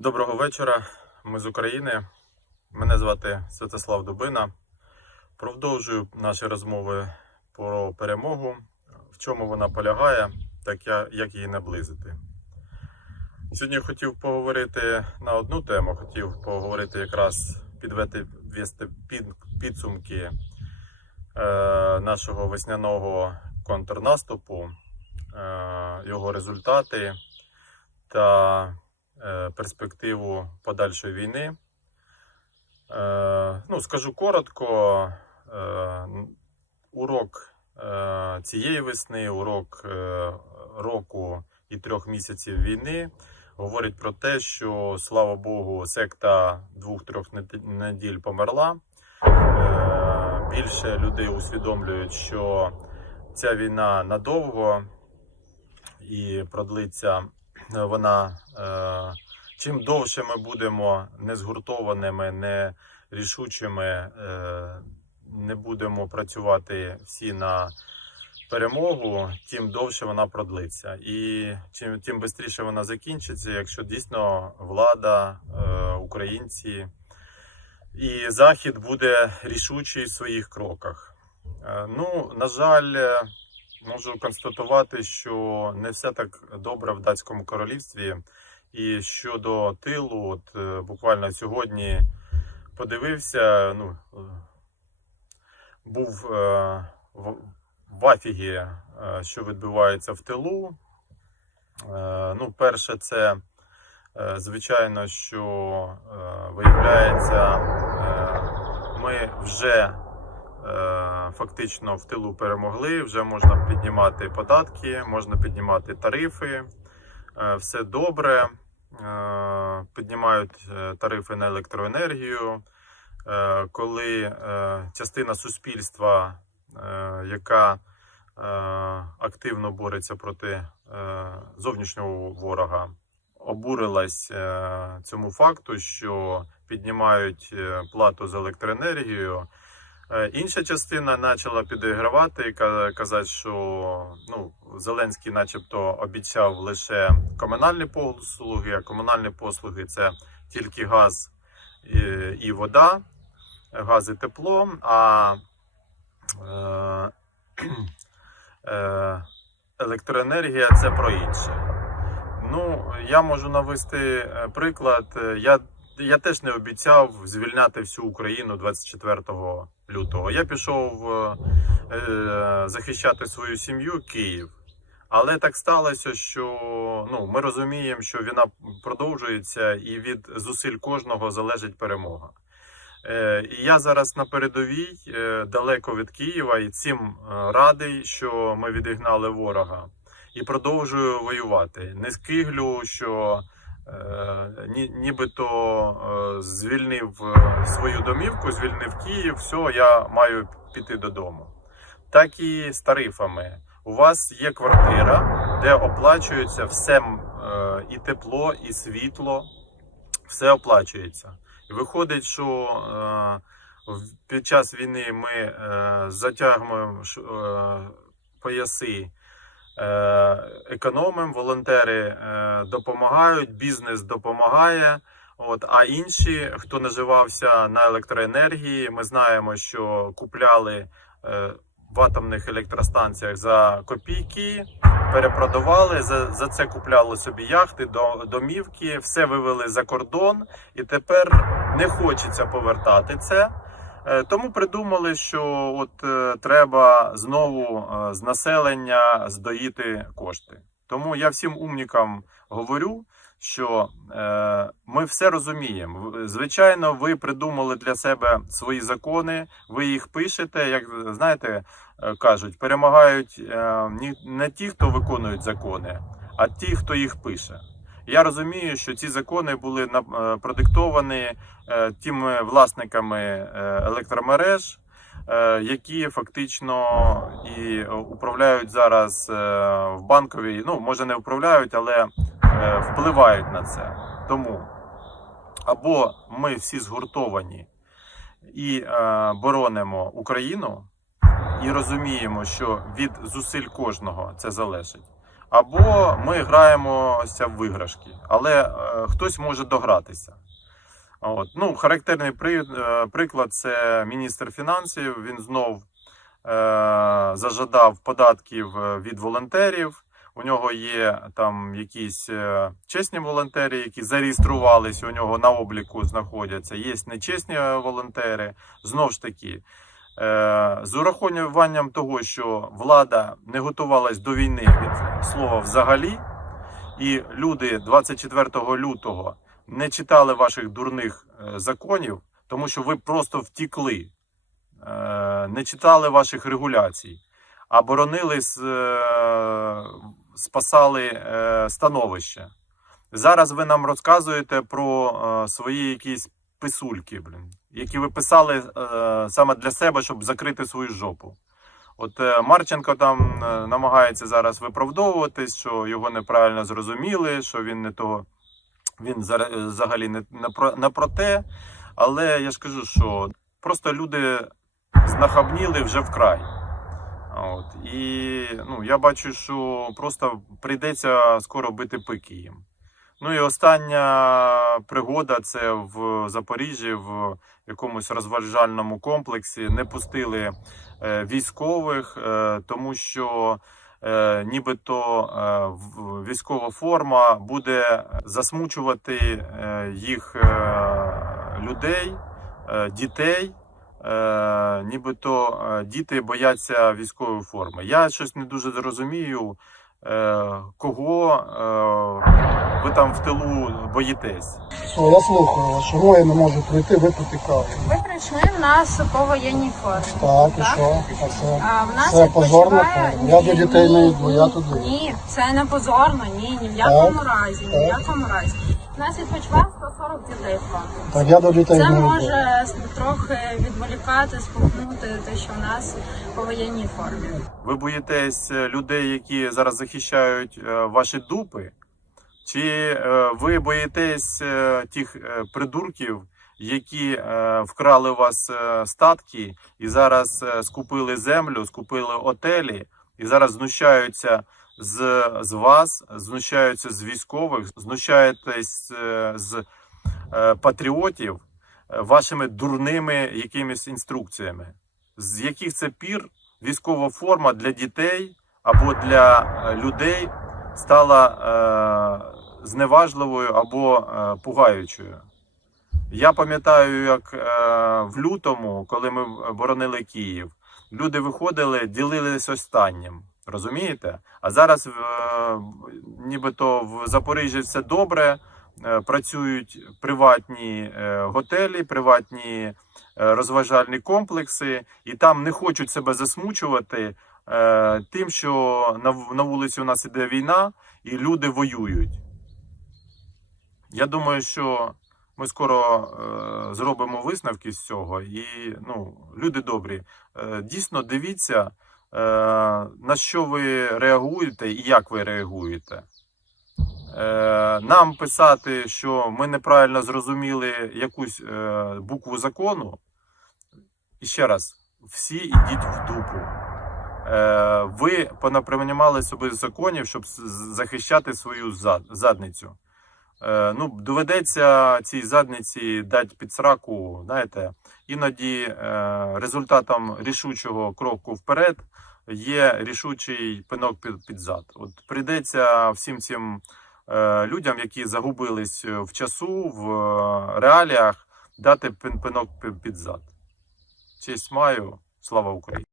Доброго вечора. Ми з України. Мене звати Святослав Дубина. Продовжую наші розмови про перемогу, в чому вона полягає, так як її наблизити. Сьогодні хотів поговорити на одну тему. Хотів поговорити якраз підвести підвести під, підсумки е, нашого весняного контрнаступу, е, його результати та перспективу подальшої війни. Е, ну, скажу коротко, е, урок е, цієї весни, урок е, року і трьох місяців війни говорить про те, що слава Богу, секта двох-трьох неділь померла. Е, більше людей усвідомлюють, що ця війна надовго і продлиться вона. Е, чим довше ми будемо не згуртованими, не рішучими, е, не будемо працювати всі на перемогу, тим довше вона продлиться. І чим тим швидше вона закінчиться, якщо дійсно влада, е, українці і Захід буде рішучий в своїх кроках. Ну, на жаль, можу констатувати, що не все так добре в датському королівстві. І щодо тилу, от е, буквально сьогодні подивився, ну е, був е, в, в афігі, е, що відбувається в тилу. Е, ну, перше, це е, звичайно, що е, виявляється, е, ми вже фактично в тилу перемогли, вже можна піднімати податки, можна піднімати тарифи. Е, Все добре. Е, Піднімають е, тарифи на електроенергію. Е, Коли е, частина суспільства, е, яка е, активно бореться проти е, зовнішнього ворога, обурилась е, цьому факту, що піднімають е, плату за електроенергію. Е, Інша частина почала підігравати і казати, що ну, Зеленський, начебто, обіцяв лише комунальні послуги, а комунальні послуги це тільки газ і, вода, газ і тепло. А е, е, електроенергія це про інше. Ну, я можу навести приклад. Я, я теж не обіцяв звільняти всю Україну 24 лютого. Я пішов е, е, захищати свою сім'ю Київ. Але так сталося, що ну, ми розуміємо, що війна продовжується, і від зусиль кожного залежить перемога. Е, і я зараз на передовій, е, далеко від Києва, і цим е, радий, що ми відігнали ворога і продовжую воювати. Не скиглю, що ні, нібито е, звільнив е, свою домівку, звільнив Київ, все, я маю піти додому. Так і з тарифами. У вас є квартира, де оплачується все е, і тепло, і світло, все оплачується. Виходить, що е, під час війни ми е, затягуємо е, пояси, е, економимо, волонтери е, допомагають, бізнес допомагає. От, а інші, хто наживався на електроенергії, ми знаємо, що купляли е, в атомних електростанціях за копійки, перепродавали, за, за це купляли собі яхти, до- домівки, все вивели за кордон, і тепер не хочеться повертати це. Е, Тому придумали, що от е, треба знову е, з населення здоїти кошти. Тому я всім умнікам говорю, що ми все розуміємо. Звичайно, ви придумали для себе свої закони, ви їх пишете. Як знаєте, кажуть, перемагають е, не ті, хто виконують закони, а ті, хто їх пише. Я розумію, що ці закони були е, продиктовані е, тими власниками е, електромереж, які фактично і управляють зараз в банковій. Ну може не управляють, але впливають на це. Тому або ми всі згуртовані і боронимо Україну, і розуміємо, що від зусиль кожного це залежить. Або ми граємося в виграшки, але е, хтось може догратися. От. Ну, характерний при, е, приклад це міністр фінансів. Він знов е, зажадав податків від волонтерів. У нього є там якісь е, чесні волонтери, які зареєструвалися, у нього на обліку знаходяться. Є нечесні волонтери. Знов ж таки, з урахуванням того, що влада не готувалась до війни від слова взагалі, і люди 24 лютого не читали ваших дурних е, законів, тому що ви просто втікли, е, не читали ваших регуляцій, а боронили, е, спасали е, становище. Зараз ви нам розказуєте про е, свої якісь писульки, блін, які ви писали е, саме для себе, щоб закрити свою жопу. От е, Марченко там е, намагається зараз виправдовуватись, що його неправильно зрозуміли, що він не того, він взагалі не, не, про, не про те. Але я ж кажу, що просто люди знахабніли вже вкрай. От. І ну, я бачу, що просто прийдеться скоро бити пики їм. Ну і остання пригода це в Запоріжжі, в якомусь розважальному комплексі. Не пустили е, військових, е, тому що е, нібито військова форма буде засмучувати їх людей, дітей. Нібито діти бояться військової форми. Я щось не дуже розумію, е, кого е, ви там в тилу боїтесь. Що, я слухаю вас, чому я не можу прийти випити каву? Ви прийшли в нас по воєнній формі. Так, і що? А це? А в нас Це позорно? відпочиває- Я до дітей не ні, йду, я туди. Ні, це не позорно, ні, ні в якому разі, ні в якому разі. Нас відпочиває 140 дітей в комплекс. Так я до дітей Це не може трохи відволікати, спухнути те, що в нас по воєнній формі. Ви боїтесь е, людей, які зараз захищають е, ваші дупи? Чи е, ви боїтесь тих придурків, які е, вкрали у вас е, статки і зараз е, скупили землю, скупили отелі, і зараз знущаються з, з вас, знущаються з військових, знущаєтесь е, з е, патріотів е, вашими дурними якимись інструкціями? З яких це пір військова форма для дітей або для людей стала е, зневажливою або е, пугаючою. Я пам'ятаю, як е, в лютому, коли ми боронили Київ, люди виходили, ділились останнім. Розумієте? А зараз е, нібито в Запоріжжі все добре. е, Працюють приватні е, готелі, приватні е, розважальні комплекси, і там не хочуть себе засмучувати е, тим, що на, на вулиці у нас іде війна, і люди воюють. Я думаю, що ми скоро е, зробимо висновки з цього. І ну, люди добрі, е, дійсно дивіться, е, на що ви реагуєте і як ви реагуєте. Е, нам писати, що ми неправильно зрозуміли якусь е, букву закону. І ще раз, всі йдіть в дупу. Е, ви понаприймали собі законів, щоб захищати свою зад- задницю. Е, ну, доведеться цій задниці дати під сраку, знаєте, іноді е, результатом рішучого кроку вперед є рішучий пинок під, під зад. От прийдеться всім цим е, людям, які загубились в часу, в реаліях, дати пинок під зад. Честь маю, слава Україні!